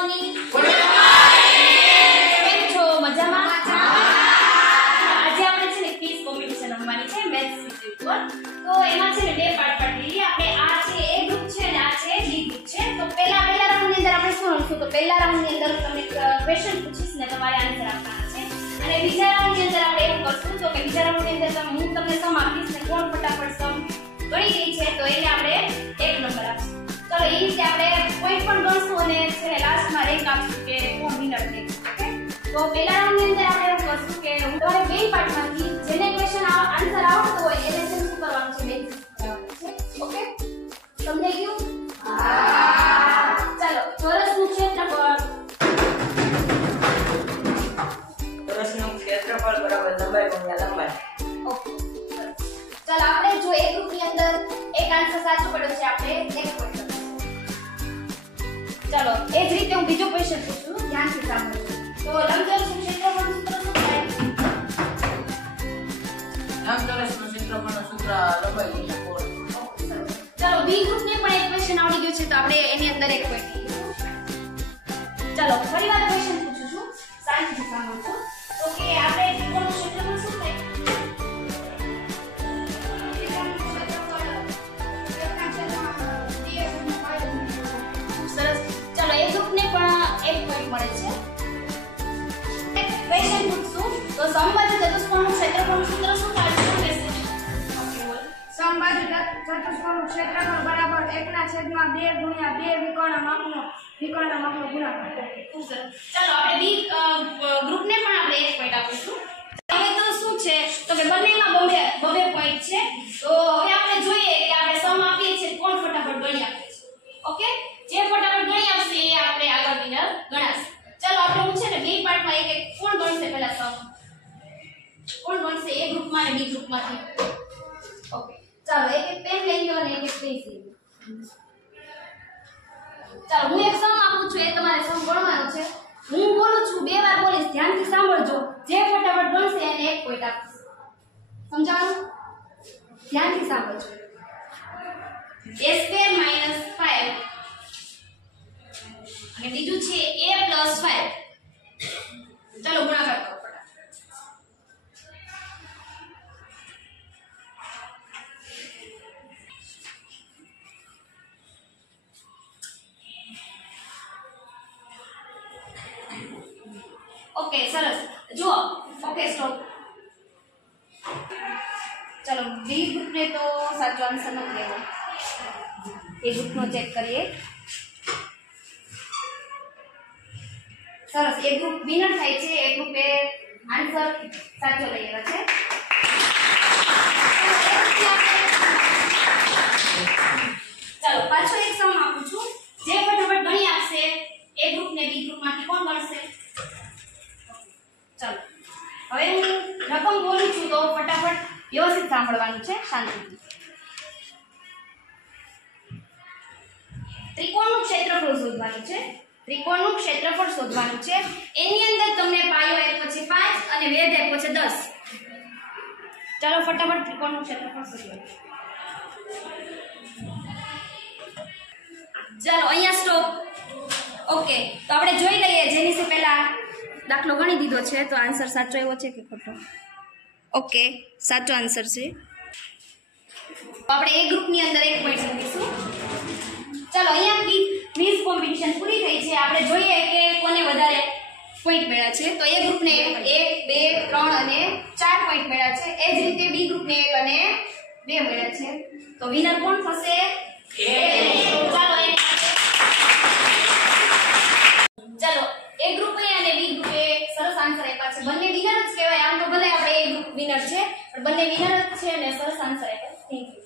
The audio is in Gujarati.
મોર્નિંગ. કેમ છો? મજામાં? આજે આપણે છે ને ક્વિઝ કોમ્પિટિશન રમવાની છે મેથ્સ વિષય પર. તો એમાં છે ને બે પાર્ટ પાડી લઈએ આપણે. આ છે એ ગ્રુપ છે અને આ છે બી ગ્રુપ છે. તો પહેલા રાઉન્ડની અંદર આપણે શું રમશું? તો પહેલા રાઉન્ડની અંદર તમને ક્વેશ્ચન પૂછીશ ને તમારે આન્સર આપવાના છે. અને બીજા રાઉન્ડની અંદર આપણે એવું કરશું તો કે બીજા રાઉન્ડની અંદર હું તમને સમ આપીશ ને કોણ ફટાફટ સમ ગણી ગઈ છે તો એને આપણે 1 નંબર આપશું. ચલો એ રીતે આપણે પોઈન્ટ પણ ગણશું અને છે લાસ્ટમાં રેન્ક આપશું કે કોણ વિનર છે. ઓકે, તો પહેલા રાઉન્ડની અંદર આપણે એવું કરશું કે હું તમારે બે પાર્ટમાંથી જેને ક્વેશ્ચન આન્સર આવડતો હોય એને શું કરવાનું છે? બેઝ કરવાનું છે. ઓકે, સમજાઈ ગયું? હા. ચલો, ચોરસનું ક્ષેત્રફળ. ચોરસનું ક્ષેત્રફળ બરાબર લંબાઈ ગુણ્યા લંબાઈ. ઓકે, ચાલો આપણે જો એક ગ્રુપની અંદર એક આન્સર સાચો પડ્યો છે આપણે 1 પોઈન્ટ. ચાલો એ જ રીતે હું બીજો ક્વેશ્ચન પૂછું, ધ્યાનથી સાંભળજો. તો લંબચોરસનું ક્ષેત્રફળ સૂત્ર શું થાય? લંબચોરસનું ક્ષેત્રફળનું સૂત્ર લંબાઈ ગુણ્યા કોણ. ચાલો બી ગ્રુપને પણ એક ક્વેશ્ચન આવડી ગયો છે તો આપણે એની અંદર 1 પોઈન્ટ લઈશું. ચાલો ફરીવાર ક્વેશ્ચન પૂછું છું, શાંતિથી સાંભળજો. તો કે આપણે ત્રિકોણનું ક્ષેત્રફળ શું થાય? સરસ. ચાલો એ ગ્રુપને પણ 1 પોઈન્ટ મળે છે. ક્વેશ્ચન પૂછું તો સમબાજુ ચતુષ્કોણનું ક્ષેત્રફળનું સૂત્ર શું થાય? શું કહેશે? ઓકે બોલ. સમબાજુ ચતુષ્કોણનું ક્ષેત્રફળ બરાબર 1/2 ગુણ્યા 2 વિકર્ણ માપનો ગુણાકાર. ખૂબ સરસ. ચાલો આપણે બી ગ્રુપને પણ આપણે 1 પોઈન્ટ આપીશું. હવે તો શું છે તો કે બંનેમાં બબે પોઈન્ટ છે. તો હવે આપણે જોઈએ કે આપણે સમ આપીએ છીએ કોણ ફટાફટ ગણી આપે છે. ઓકે, જે ફટાફટ ગણી આપશે એ આપણે આગળ વિનર ગણાશે. ચાલો આપણે હું છે ને બે પાર્ટમાં એક કોણ ગણશે પહેલા સમ? કોણ ગણશે એ ગ્રુપમાં અને બી ગ્રુપમાંથી? ઓકે, ચાલો એક પેન લઈ લો અને એક પેન લઈ લો. ચાલો હું એક સમ આપું છું, એ તમારે સમ ગણવાનો છે. હું બોલું છું, 2 વાર બોલીશ, ધ્યાનથી સાંભળજો. જે ફટાફટ ગણશે એને 1 પોઈન્ટ આપીશ. સમજાયું? ધ્યાનથી સાંભળજો. a² - 5 અને બીજું છે a + 5. ચાલો ગુણાકાર કરો ફટાફટ. ઓકે સરસ. જુઓ, ઓકે સ્ટોપ. ચલો બી ગ્રુપને તો સાચો આન્સર નથી લેવો. એ ગ્રુપનો ચેક કરીએ. સરસ, એ ગ્રુપ વિનર થાય છે. એ ગ્રુપે આન્સર સાચો લઈ આવ્યા છે. ચાલો પાછો એક સમ આપું છું. જે ફટાફટ ગણી આપશે એ ગ્રુપને બી ગ્રુપમાંથી કોણ ગણશે? ચાલો હવે હું રકમ બોલું છું તો ફટાફટ વ્યવસ્થિત સાંભળવાનું છે, શાંતિથી. ત્રિકોણનું ક્ષેત્રફળ શોધવાનું છે. ત્રિકોણનું ક્ષેત્રફળ શોધવાનું છે. એની અંદર તમને પાયો આપ્યો છે 5 અને વેધ આપ્યો છે 10. ચાલો ફટાફટ ત્રિકોણનું ક્ષેત્રફળ શોધવાનું. ચાલો અહીંયા સ્ટોપ. ઓકે, તો આપણે જોઈ લઈએ જેની સે પહેલા દાખલો ગણી દીધો છે તો આન્સર સાચો આવ્યો છે કે ખોટો? ઓકે, સાચો આન્સર છે. તો આપણે એ ગ્રુપની અંદર 1 પોઈન્ટ મૂકીશું. ચાલો અહીંયા ક્વિઝ કોમ્પિટિશન પૂરી થઈ છે. આપણે જોઈએ કે કોને વધારે પોઈન્ટ મળ્યા છે. તો એ ગ્રુપને 1, 2, 3 અને 4 પોઈન્ટ મળ્યા છે. એ જ રીતે બી ગ્રુપને 1 અને 2 મળ્યા છે. તો વિનર કોણ થશે? ચાલો ચાલો એ ગ્રુપે અને બી ગ્રુપે સરસ આન્સર આપ્યા છે. બંને વિનર જ કહેવાય. આમ તો ભલે આપણે એ ગ્રુપ વિનર છે પણ બંને વિનર જ છે અને સરસ આન્સર આપ્યા. Thank you.